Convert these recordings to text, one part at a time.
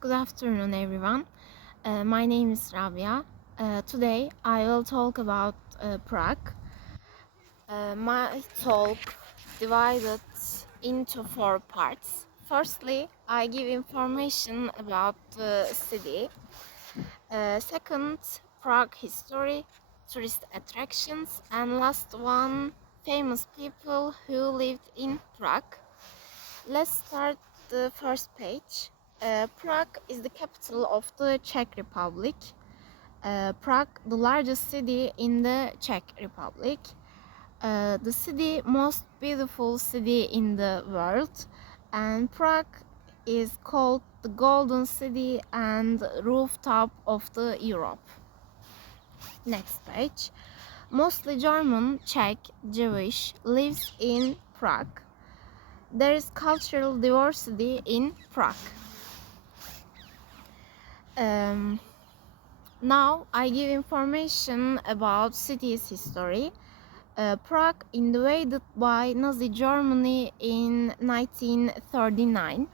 Good afternoon, everyone. My name is Rabia. Today, I will talk about Prague. My talk divided into four parts. Firstly, I give information about the city. Second, Prague history, tourist attractions, and last one, famous people who lived in Prague. Let's start the first page. Prague is the capital of the Czech Republic. Prague, the largest city in the Czech Republic. The city most beautiful city in the world, and Prague is called the Golden City and rooftop of the Europe. Next page. Mostly German, Czech, Jewish lives in Prague. There is cultural diversity in Prague. Now I give information about city's history. Prague invaded by Nazi Germany in 1939.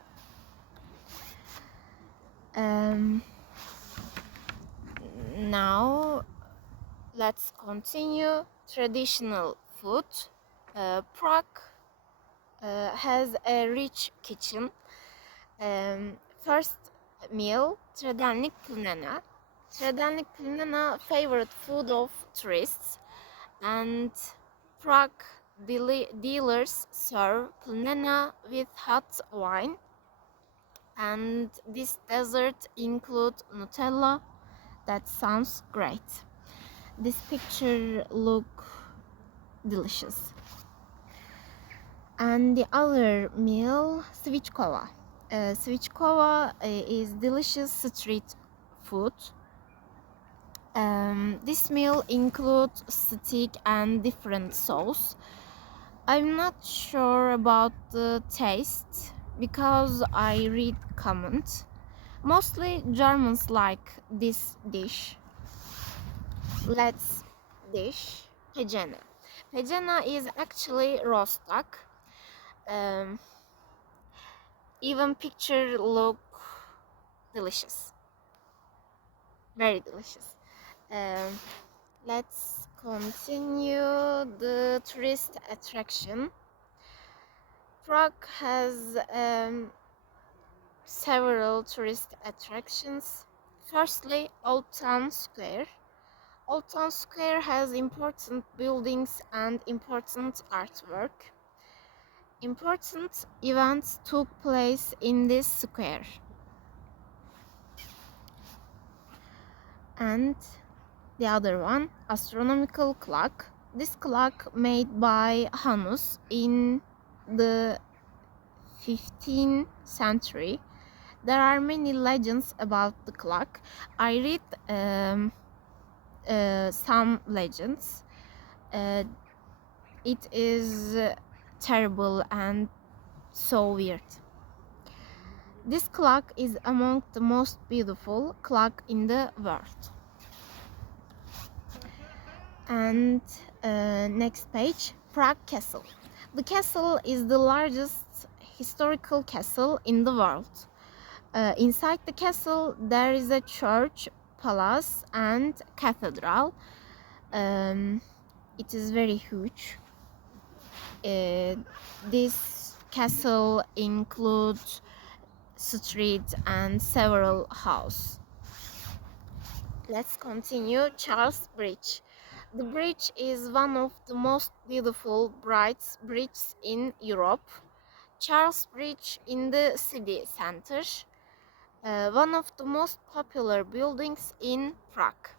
Now let's continue. Traditional food. Prague has a rich kitchen. First meal, Tredelnik Plnena. Tredelnik Plnena, favorite food of tourists, and Prague dealers serve Plnena with hot wine, and this dessert includes Nutella. That sounds great. This picture look delicious. And the other meal, Svichkova. Svichkova is delicious street food. This meal includes steak and different sauce. I'm not sure about the taste because I read comments. Mostly Germans like this dish. Let's dish pejena. Pejena is actually roast duck. Even picture look delicious, very delicious. Let's continue the tourist attraction. Prague has several tourist attractions. Firstly, Old Town Square. Old Town Square has important buildings and important artwork. Important events took place in this square. And the other one, astronomical clock. This clock made by Hanus in the 15th century. There are many legends about the clock. I read some legends. It is terrible and so weird. This clock is among the most beautiful clock in the world. And next page, Prague Castle. The castle is the largest historical castle in the world. Inside the castle, there is a church, palace, and cathedral. It is very huge. This castle includes street and several houses. Let's continue. Charles Bridge. The bridge is one of the most beautiful bright bridges in Europe. Charles Bridge in the city center. One of the most popular buildings in Prague.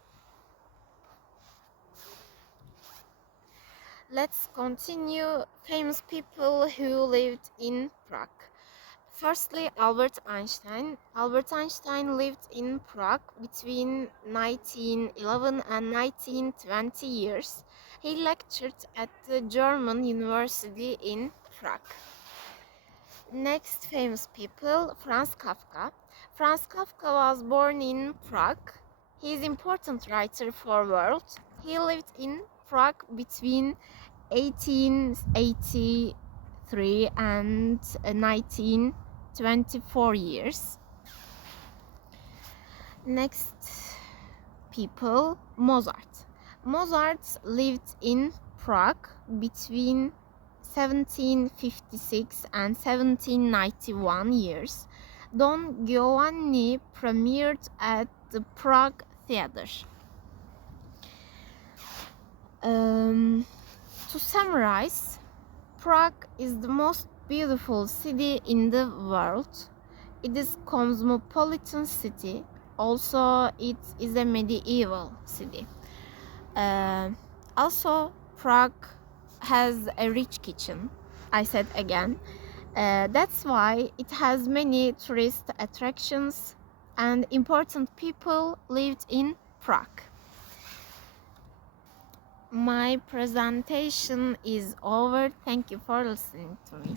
Let's continue. Famous people who lived in Prague. Firstly, Albert Einstein. Albert Einstein lived in Prague between 1911 and 1920 years. He lectured at the German University in Prague. Next famous people, Franz Kafka. Franz Kafka was born in Prague. He is an important writer for the world. He lived in Prague between 1883 and 1924 years. Next people, Mozart. Mozart lived in Prague between 1756 and 1791 years. Don Giovanni premiered at the Prague Theatre. To summarize, Prague is the most beautiful city in the world. It is a cosmopolitan city. Also, it is a medieval city. Also, Prague has a rich kitchen. I said again. That's why it has many tourist attractions and important people lived in Prague. My presentation is over. Thank you for listening to me.